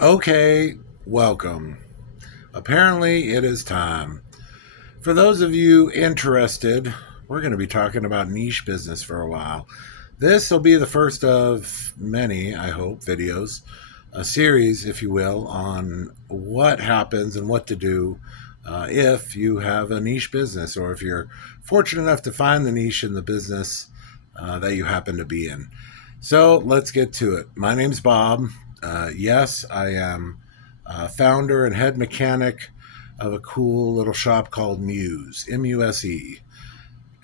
Okay, welcome. Apparently, it is time. For those of you interested, we're going to be talking about niche business for a while. This will be the first of many, I hope, videos, a series, if you will, on what happens and what to do if you have a niche business or if you're fortunate enough to find the niche in the business that you happen to be in. So let's get to it. My name's Bob. Yes, I am founder and head mechanic of a cool little shop called Muse, Muse.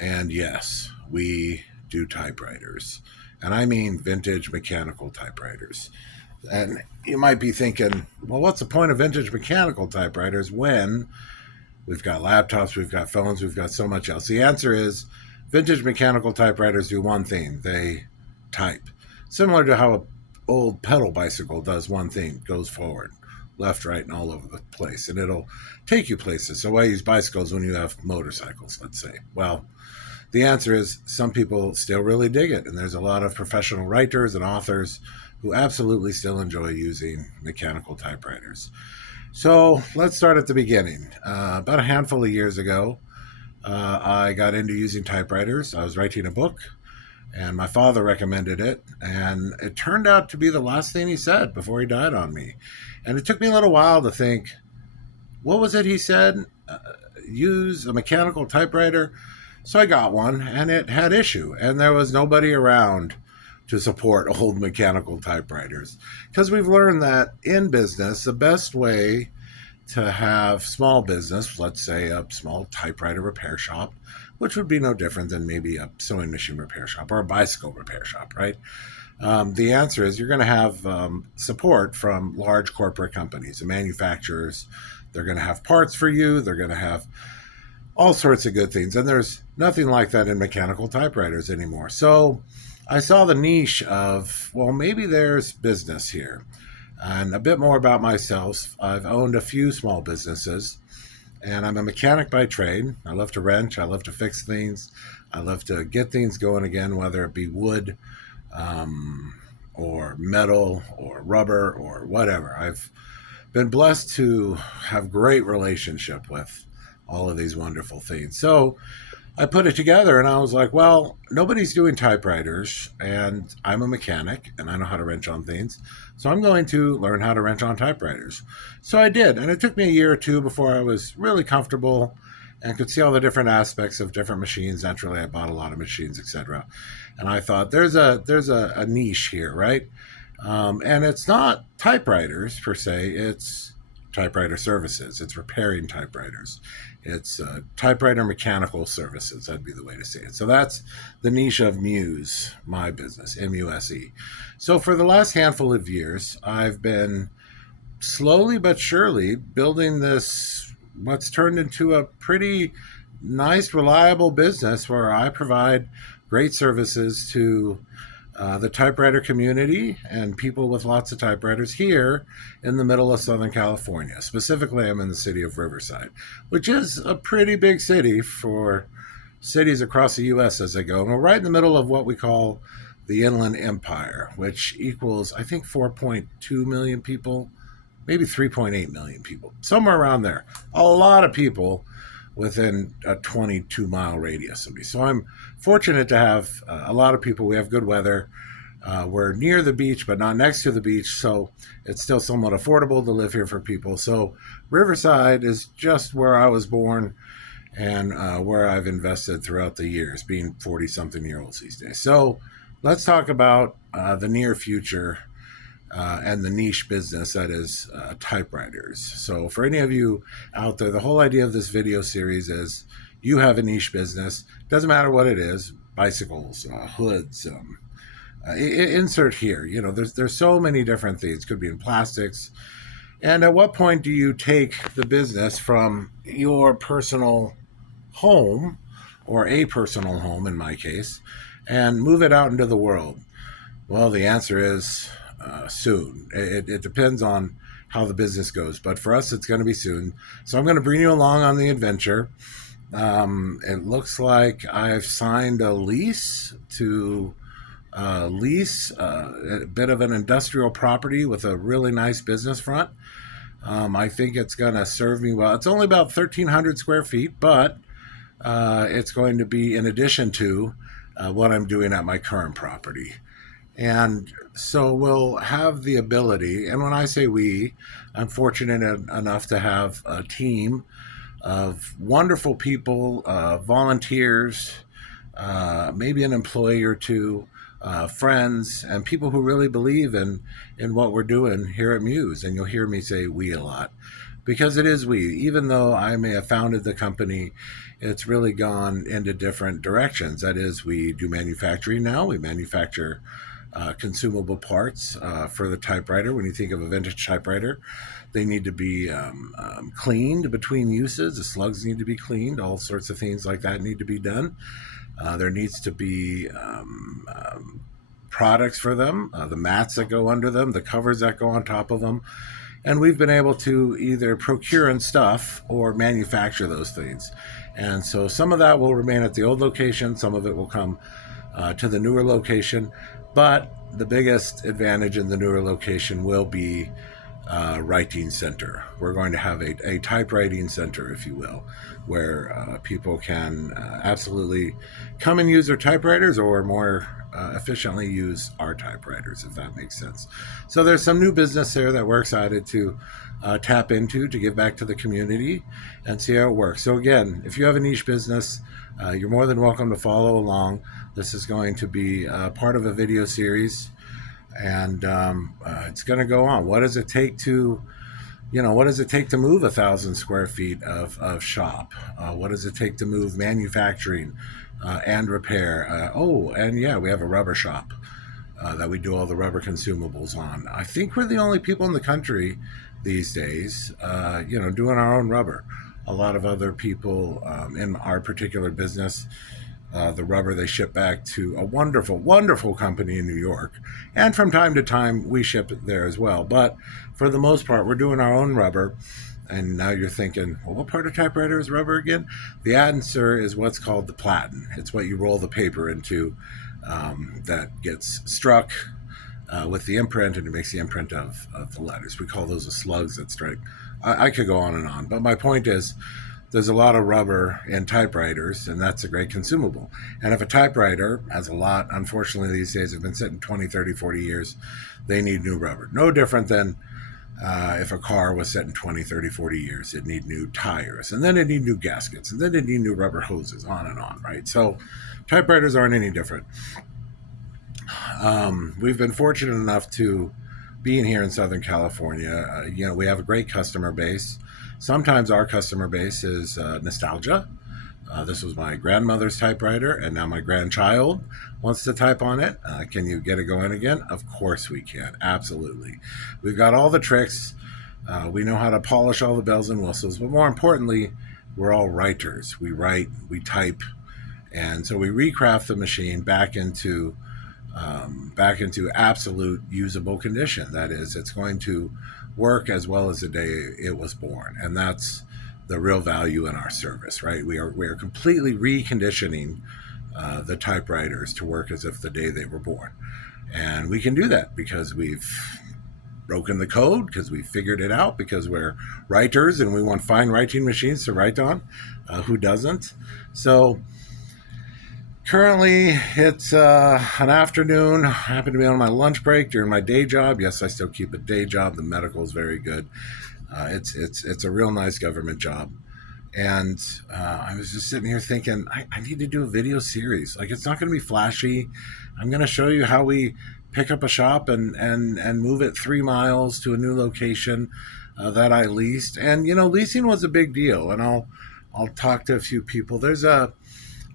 And yes, we do typewriters. And I mean vintage mechanical typewriters. And you might be thinking, well, what's the point of vintage mechanical typewriters when we've got laptops, we've got phones, we've got so much else? The answer is vintage mechanical typewriters do one thing: they type. Similar to how an old pedal bicycle does one thing, goes forward, left, right, and all over the place. And it'll take you places. So why use bicycles when you have motorcycles, let's say? Well, the answer is some people still really dig it. And there's a lot of professional writers and authors who absolutely still enjoy using mechanical typewriters. So let's start at the beginning. About a handful of years ago, I got into using typewriters. I was writing a book, and my father recommended it, and it turned out to be the last thing he said before he died on me. And it took me a little while to think, what was it he said? Use a mechanical typewriter. So I got one, and it had issue, and there was nobody around to support old mechanical typewriters. Because we've learned that in business, the best way to have small business, let's say a small typewriter repair shop, which would be no different than maybe a sewing machine repair shop or a bicycle repair shop, right? The answer is you're going to have support from large corporate companies, the manufacturers. They're going to have parts for you. They're going to have all sorts of good things. And there's nothing like that in mechanical typewriters anymore. So I saw the niche of, well, maybe there's business here. And a bit more about myself. I've owned a few small businesses, and I'm a mechanic by trade. I love to wrench. I love to fix things. I love to get things going again, whether it be wood or metal or rubber or whatever. I've been blessed to have great relationship with all of these wonderful things. So I put it together and I was like, well, nobody's doing typewriters, and I'm a mechanic and I know how to wrench on things. So I'm going to learn how to wrench on typewriters. So I did. And it took me a year or two before I was really comfortable and could see all the different aspects of different machines. Naturally, I bought a lot of machines, etc. And I thought there's a niche here, right? And it's not typewriters per se, it's typewriter services. It's repairing typewriters. It's typewriter mechanical services. That'd be the way to say it. So that's the niche of Muse, my business, Muse. So for the last handful of years, I've been slowly but surely building this, what's turned into a pretty nice, reliable business where I provide great services to the typewriter community and people with lots of typewriters here in the middle of Southern California. Specifically, I'm in the city of Riverside, which is a pretty big city for cities across the U.S. as they go. And we're right in the middle of what we call the Inland Empire, which equals, I think, 4.2 million people, maybe 3.8 million people, somewhere around there. A lot of people within a 22-mile radius of me. So I'm fortunate to have a lot of people. We have good weather. We're near the beach, but not next to the beach, so it's still somewhat affordable to live here for people. So Riverside is just where I was born and where I've invested throughout the years, being 40-something-year-olds these days. So let's talk about the near future and the niche business that is typewriters. So for any of you out there, the whole idea of this video series is you have a niche business. Doesn't matter what it is: bicycles, hoods, insert here. You know, there's so many different things. Could be in plastics. And at what point do you take the business from your personal home, or a personal home in my case, and move it out into the world? Well, the answer is soon. It depends on how the business goes, but for us, it's going to be soon. So I'm going to bring you along on the adventure. It looks like I've signed a lease to lease, a bit of an industrial property with a really nice business front. I think it's going to serve me well. It's only about 1,300 square feet, but it's going to be in addition to what I'm doing at my current property. And so we'll have the ability, and when I say we, I'm fortunate enough to have a team of wonderful people, volunteers, maybe an employee or two, friends, and people who really believe in what we're doing here at Muse. And you'll hear me say we a lot because it is we. Even though I may have founded the company, it's really gone into different directions. That is, we do manufacturing now. We manufacture consumable parts for the typewriter. When you think of a vintage typewriter, they need to be cleaned between uses. The slugs need to be cleaned. All sorts of things like that need to be done. There needs to be products for them, the mats that go under them, the covers that go on top of them. And we've been able to either procure and stuff or manufacture those things. And so some of that will remain at the old location. Some of it will come to the newer location. But the biggest advantage in the newer location will be writing center. We're going to have a typewriting center, if you will, where people can absolutely come and use their typewriters or more efficiently use our typewriters, if that makes sense. So there's some new business there that we're excited to tap into to give back to the community and see how it works. So again, if you have a niche business, you're more than welcome to follow along. This is going to be part of a video series, and it's going to go on. What does it take to move 1,000 square feet of shop? What does it take to move manufacturing and repair? And yeah, we have a rubber shop that we do all the rubber consumables on. I think we're the only people in the country these days, doing our own rubber. A lot of other people in our particular business, the rubber they ship back to a wonderful, wonderful company in New York. And from time to time, we ship it there as well. But for the most part, we're doing our own rubber. And now you're thinking, well, what part of typewriter is rubber again? The answer is what's called the platen. It's what you roll the paper into that gets struck with the imprint, and it makes the imprint of the letters. We call those the slugs that strike. I could go on, but my point is there's a lot of rubber in typewriters, and that's a great consumable. And if a typewriter has a lot, unfortunately these days have been sitting 20, 30, 40 years, they need new rubber. No different than if a car was sitting 20, 30, 40 years, it'd need new tires, and then it'd need new gaskets, and then it'd need new rubber hoses, on and on, right? So typewriters aren't any different. We've been fortunate enough to being here in Southern California. We have a great customer base. Sometimes our customer base is nostalgia. This was my grandmother's typewriter, and now my grandchild wants to type on it. Can you get it going again? Of course we can. Absolutely. We've got all the tricks. We know how to polish all the bells and whistles, but more importantly, we're all writers. We write, we type, and so we recraft the machine back into absolute usable condition. That is, it's going to work as well as the day it was born, and that's the real value in our service, right? We are completely reconditioning the typewriters to work as if the day they were born, and we can do that because we've broken the code, because we figured it out, because we're writers and we want fine writing machines to write on. Who doesn't? So currently, it's an afternoon. I happen to be on my lunch break during my day job. Yes, I still keep a day job. The medical is very good. It's a real nice government job. And I was just sitting here thinking, I need to do a video series. Like, it's not going to be flashy. I'm going to show you how we pick up a shop and move it 3 miles to a new location that I leased. And, leasing was a big deal. And I'll talk to a few people. There's a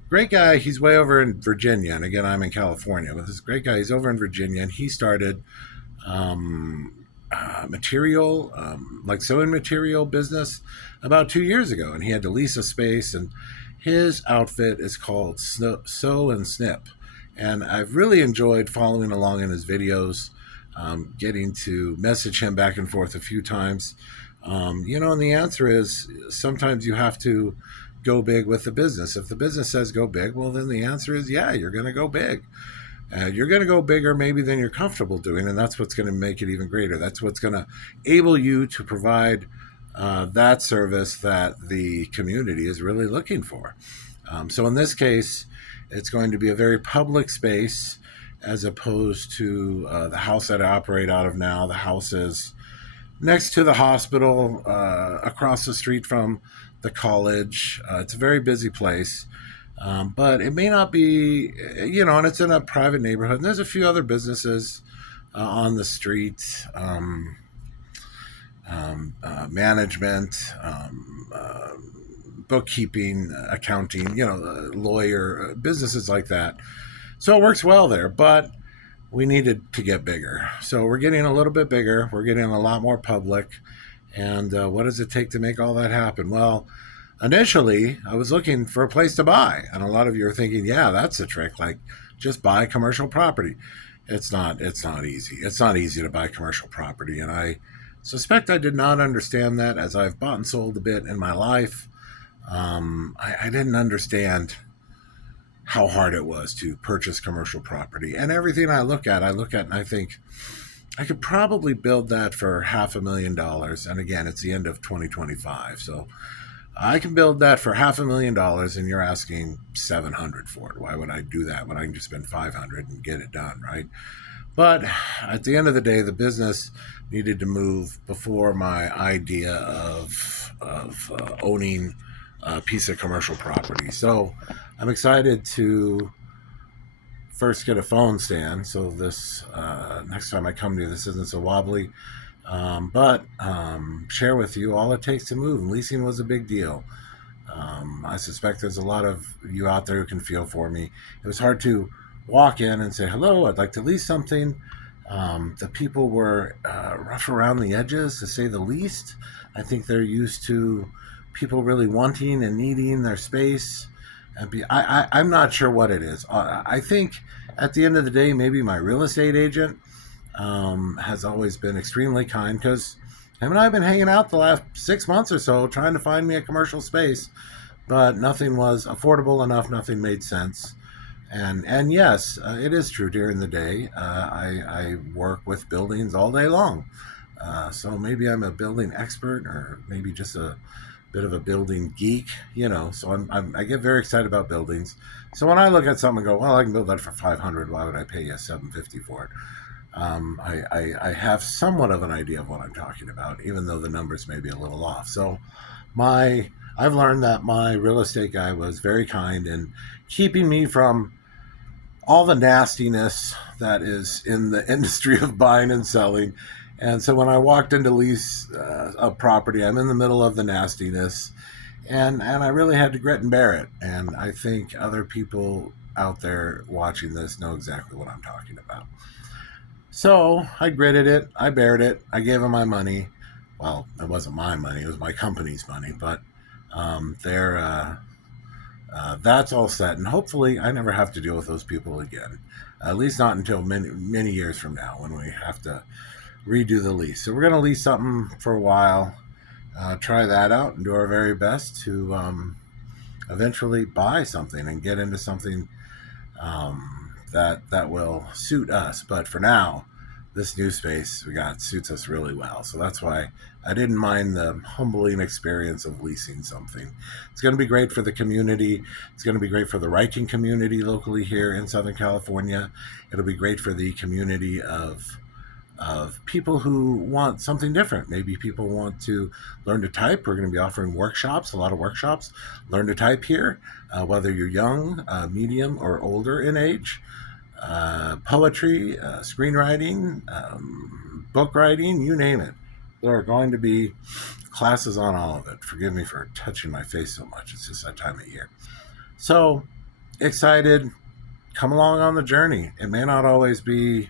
great guy. He's way over in Virginia, and again, I'm in California, but this great guy, he's over in Virginia, and he started material, like sewing material business about 2 years ago, and he had to lease a space, and his outfit is called Sew and Snip, and I've really enjoyed following along in his videos, getting to message him back and forth a few times, and the answer is sometimes you have to go big with the business. If the business says go big, well, then the answer is, yeah, you're going to go big. You're going to go bigger maybe than you're comfortable doing, and that's what's going to make it even greater. That's what's going to able you to provide that service that the community is really looking for. So in this case, it's going to be a very public space as opposed to the house that I operate out of now. The house is next to the hospital, across the street from the college. It's a very busy place. But it may not be, and it's in a private neighborhood. And there's a few other businesses on the street, management, bookkeeping, accounting, lawyer, businesses like that. So it works well there, but we needed to get bigger. So we're getting a little bit bigger. We're getting a lot more public. And what does it take to make all that happen? Well, initially, I was looking for a place to buy. And a lot of you are thinking, yeah, that's the trick. Like, just buy commercial property. It's not easy. It's not easy to buy commercial property. And I suspect I did not understand that as I've bought and sold a bit in my life. I didn't understand how hard it was to purchase commercial property. And everything I look at and I think I could probably build that for $500,000. And again, it's the end of 2025. So I can build that for $500,000 and you're asking 700 for it. Why would I do that when I can just spend 500 and get it done, right? But at the end of the day, the business needed to move before my idea of owning a piece of commercial property. So I'm excited to first get a phone stand. So this next time I come to you, this isn't so wobbly. But share with you all it takes to move. And leasing was a big deal. I suspect there's a lot of you out there who can feel for me. It was hard to walk in and say, hello, I'd like to lease something. The people were rough around the edges, to say the least. I think they're used to people really wanting and needing their space. I'm not sure what it is. I think at the end of the day, maybe my real estate agent has always been extremely kind, because him and I have been hanging out the last 6 months or so trying to find me a commercial space, but nothing was affordable enough. Nothing made sense. And yes, it is true. During the day, I work with buildings all day long. So maybe I'm a building expert, or maybe just a bit of a building geek, So I get very excited about buildings. So when I look at something and go, well, I can build that for 500. Why would I pay you 750 for it? I have somewhat of an idea of what I'm talking about, even though the numbers may be a little off. So I've learned that my real estate guy was very kind in keeping me from all the nastiness that is in the industry of buying and selling. And so when I walked into lease a property, I'm in the middle of the nastiness, and I really had to grit and bear it. And I think other people out there watching this know exactly what I'm talking about. So I gritted it, I bared it, I gave him my money. Well, it wasn't my money, it was my company's money, but that's all set. And hopefully I never have to deal with those people again, at least not until many years from now, when we have to redo the lease. So we're going to lease something for a while, try that out, and do our very best to eventually buy something and get into something that will suit us. But for now, this new space we got suits us really well. So that's why I didn't mind the humbling experience of leasing something. It's going to be great for the community. It's going to be great for the writing community locally here in Southern California. It'll be great for the community of people who want something different. Maybe people want to learn to type. We're going to be offering workshops, a lot of workshops. Learn to type here, whether you're young, medium, or older in age. Poetry, screenwriting, book writing, you name it. There are going to be classes on all of it. Forgive me for touching my face so much. It's just that time of year. So excited. Come along on the journey. It may not always be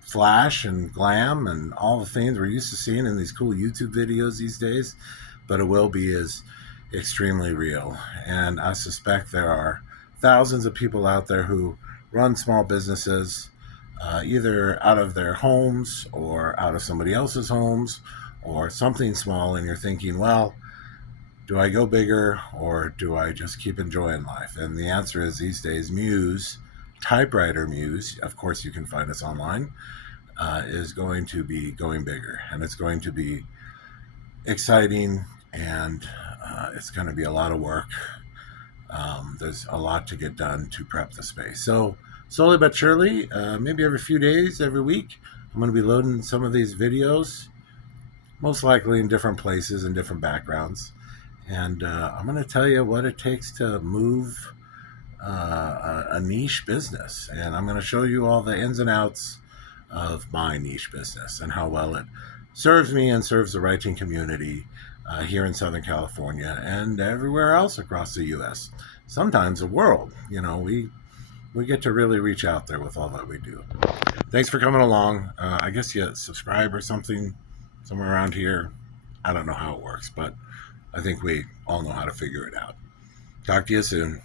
flash and glam and all the things we're used to seeing in these cool YouTube videos these days, but it will be as extremely real. And I suspect there are thousands of people out there who run small businesses, either out of their homes or out of somebody else's homes or something small, and you're thinking, well, do I go bigger or do I just keep enjoying life? And the answer is, these days, Muse Typewriter Muse, of course, you can find us online, is going to be going bigger, and it's going to be exciting, and it's going to be a lot of work. There's a lot to get done to prep the space. So slowly but surely, maybe every few days, every week, I'm going to be loading some of these videos, most likely in different places and different backgrounds. And I'm going to tell you what it takes to move a niche business. And I'm going to show you all the ins and outs of my niche business and how well it serves me and serves the writing community here in Southern California and everywhere else across the U.S. Sometimes the world. We get to really reach out there with all that we do. Thanks for coming along. I guess you subscribe or something somewhere around here. I don't know how it works, but I think we all know how to figure it out. Talk to you soon.